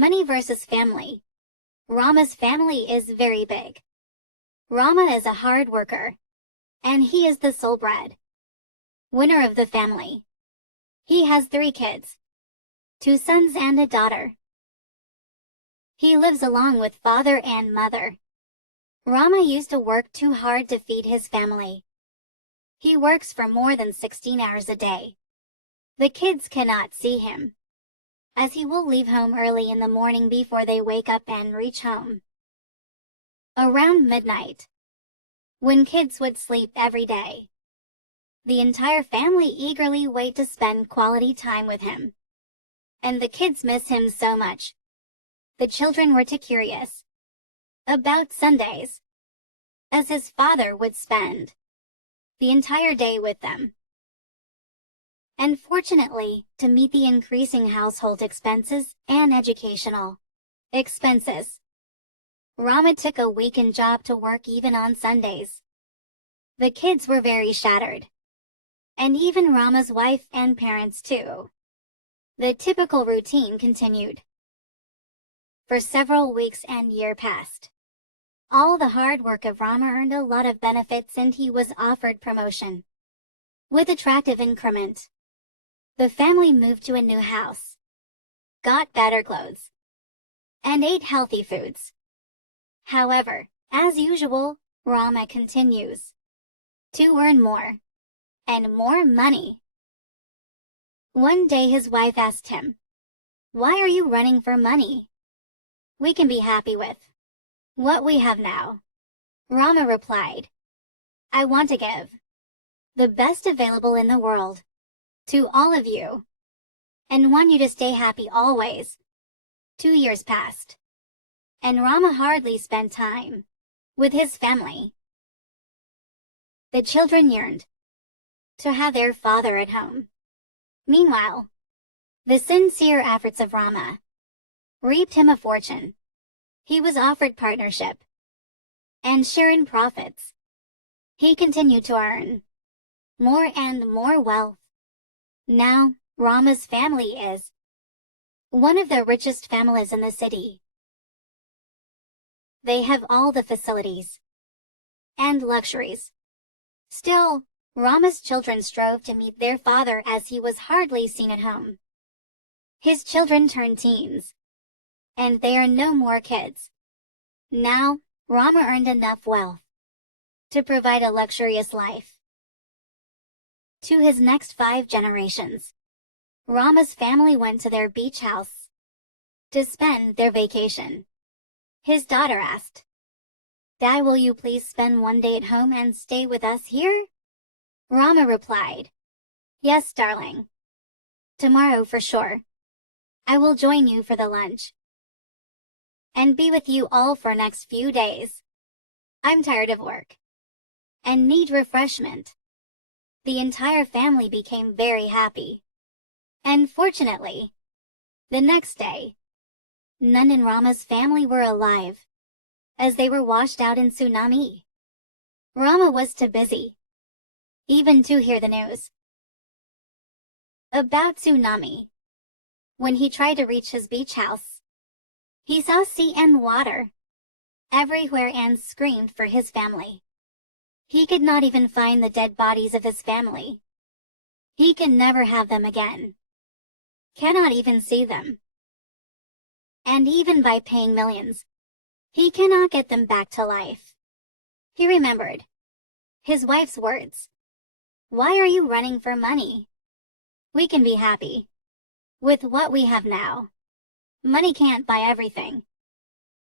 Money versus family. Rama's family is very big. Rama is a hard worker, and he is the sole bread winner of the family. He has 3 kids, 2 sons and a daughter. He lives along with father and mother. Rama used to work too hard to feed his family. He works for more than 16 hours a day. The kids cannot see him, as he will leave home early in the morning before they wake up and reach home around midnight, when kids would sleep every day. The entire family eagerly wait to spend quality time with him, and the kids miss him so much. The children were too curious about Sundays, as his father would spend the entire day with them. And fortunately, to meet the increasing household expenses and educational expenses, Rama took a weekend job to work even on Sundays. The kids were very shattered, and even Rama's wife and parents too. The typical routine continued for several weeks and years passed. All the hard work of Rama earned a lot of benefits, and he was offered promotion with attractive increment. The family moved to a new house, got better clothes, and ate healthy foods. However, as usual, Rama continues to earn more and more money. One day his wife asked him, "Why are you running for money? We can be happy with what we have now." Rama replied, "I want to give the best available in the world to all of you, and want you to stay happy always." 2 years passed, and Rama hardly spent time with his family. The children yearned to have their father at home. Meanwhile, the sincere efforts of Rama reaped him a fortune. He was offered partnership and share in profits. He continued to earn more and more wealth. Now, Rama's family is one of the richest families in the city. They have all the facilities and luxuries. Still, Rama's children strove to meet their father, as he was hardly seen at home. His children turned teens, and they are no more kids. Now, Rama earned enough wealth to provide a luxurious life to his next 5 generations. Rama's family went to their beach house to spend their vacation. His daughter asked, "Dad, will you please spend one day at home and stay with us here?" Rama replied, "Yes, darling. Tomorrow for sure. I will join you for the lunch and be with you all for next few days. I'm tired of work and need refreshment." The entire family became very happy. And fortunately, the next day, none in Rama's family were alive, as they were washed out in tsunami. Rama was too busy even to hear the news about tsunami. When he tried to reach his beach house, he saw sea and water everywhere and screamed for his family. He could not even find the dead bodies of his family. He can never have them again. Cannot even see them. And even by paying millions, he cannot get them back to life. He remembered his wife's words. "Why are you running for money? We can be happy with what we have now. Money can't buy everything."